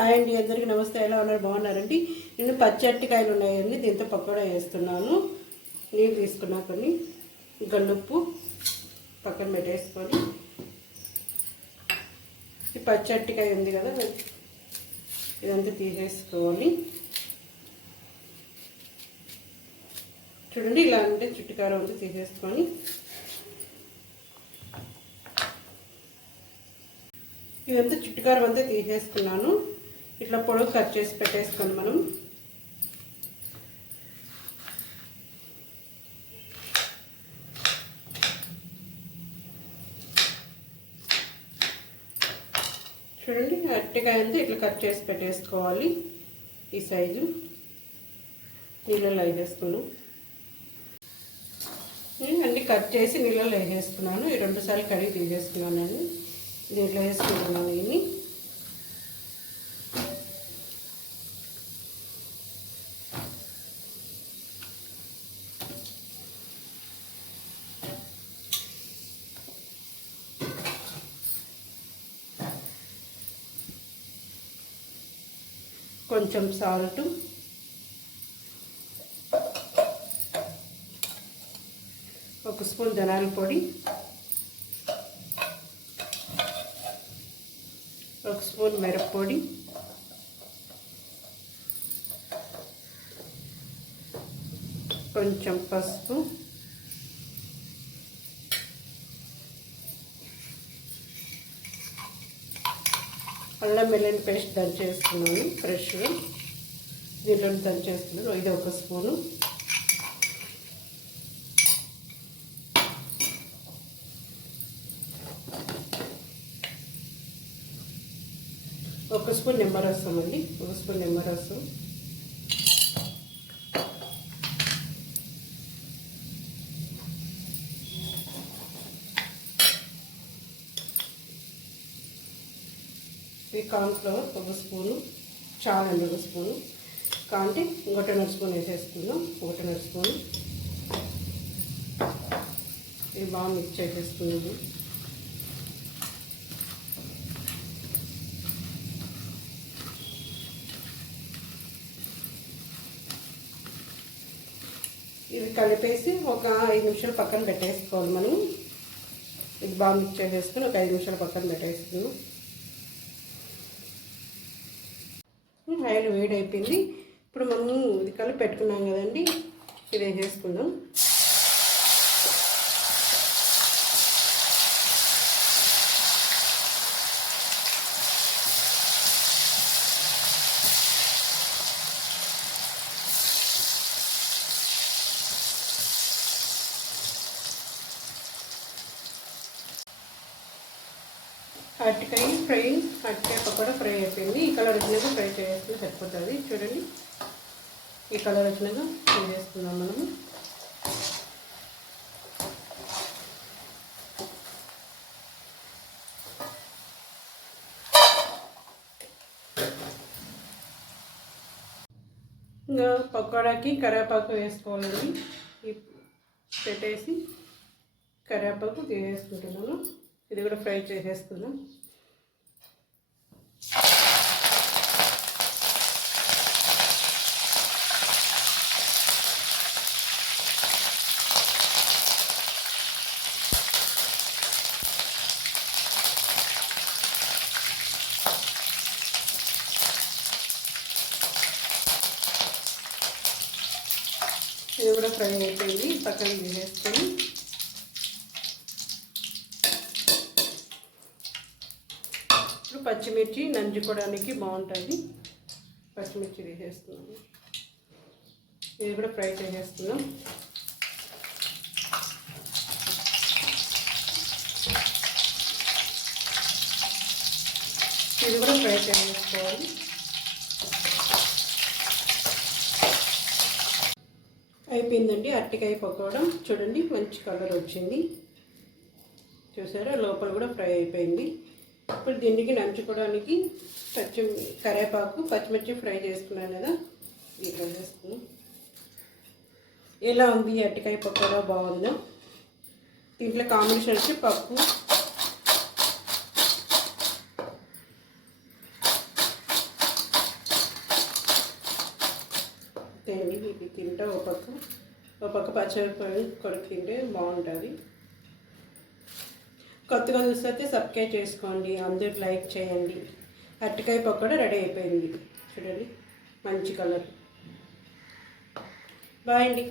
Hi అండి, అందరికీ నమస్తే. ఎలా ఉన్నారు? బాగున్నారండి. నేను పచ్చి అరటికాయలు ఉన్నాయండి, దీంతో పకోడా వేస్తున్నాను. నీళ్ళు తీసుకున్నా కొన్ని, గల్లుప్పు పక్కన పెట్టేసుకొని, ఈ పచ్చి అరటికాయ ఉంది కదా, ఇదంతా తీసేసుకోవాలి. చూడండి, ఇలా అంటే చుట్టుకారం అంతా తీసేసుకొని, ఇదంతా చుట్టుకారం అంతా తీసేసుకున్నాను. ఇట్లా పొడవు కట్ చేసి పెట్టేసుకొని మనం చూడండి, అరటికాయ అంతా ఇట్లా కట్ చేసి పెట్టేసుకోవాలి. ఈ సైజు నీళ్ళలో వేసేసుకున్నాను. నేను అన్నీ కట్ చేసి నీళ్ళలో వేసేసుకున్నాను. ఈ 2 సార్లు కడిగి తీసేసుకున్నాను. నేను దీంట్లో వేసుకుంటున్నాను. ఇవి కొంచెం సాల్ట్, ఒక స్పూన్ ధనియాల పొడి, ఒక స్పూన్ మిరప్పొడి, కొంచెం పసుపు, అల్లం వెల్లుల్లి పేస్ట్ దంచేసుకున్నాను ఫ్రెష్గా, దీంట్లో దంచేసుకున్నాను. ఇది ఒక స్పూను, ఒక స్పూన్ నిమ్మరసం అండి, ఒక స్పూన్ నిమ్మరసం, ఈ కార్న్ఫ్లవర్ ఒక స్పూను, చాలండి ఒక స్పూను, కాంటే 1.5 స్పూన్ వేసేసుకుందాం. 1.5 స్పూను ఇది బాగా మిక్స్ చేసేసుకున్నాము. ఇది కలిపేసి ఒక 5 నిమిషాలు పక్కన పెట్టేసుకోవాలి. మనం ఇది బాగా మిక్స్ చేసేసుకుని ఒక 5 నిమిషాలు పక్కన పెట్టేసుకున్నాం. ఆయిల్ వేడి అయిపోయింది. ఇప్పుడు మనం ఇది కలిపి పెట్టుకున్నాం కదండి, ఇది వేసేసుకుందాం. అరటికాయ పకోడా ఫ్రై అయిపోయింది. ఈ కలర్ వచ్చినాక ఫ్రై చేసుకుని సరిపోతుంది. చూడండి, ఈ కలర్ వచ్చినాక ఫ్రై చేసుకుందాం మనము. ఇంకా పకోడాకి కరివేపాకు వేసుకోవాలండి. పెట్టేసి కరివేపాకు తీసేసుకుంటున్నాను. ఇది కూడా ఫ్రై చేసేసుకుందాం. ఇది కూడా ఫ్రై అయిపోయింది. పక్కన తీసేసుకొని ఇప్పుడు పచ్చిమిర్చి నంచుకోవడానికి బాగుంటుంది. పచ్చిమిర్చి తీసేస్తున్నాము. ఇది కూడా ఫ్రై చేసేస్తున్నాం. ఇది కూడా ఫ్రై చేసేసుకోవాలి. అయిపోయిందండి అరటికాయ పకోడా. చూడండి, మంచి కలర్ వచ్చింది. చూసారా, లోపల కూడా ఫ్రై అయిపోయింది. ఇప్పుడు దీనికి నంచుకోవడానికి కరివేపాకు, పచ్చిమిర్చి ఫ్రై చేసుకున్నాను కదా, ఇట్లా చేసుకున్నాం. ఎలా ఉంది అరటికాయ పకోడా? బాగుందా? దీంట్లో కాంబినేషన్ వచ్చి పప్పు, ఇది తింటా ఒక పక్క పచ్చిమిరపకాయలు కొడుకుంటే బాగుంటుంది. కొత్తగా చూస్తే సబ్స్క్రైబ్ చేసుకోండి, అందరూ లైక్ చేయండి. అరటికాయ పకోడా రెడీ అయిపోయింది చూడండి, మంచి కలర్. బాయ్ అండి.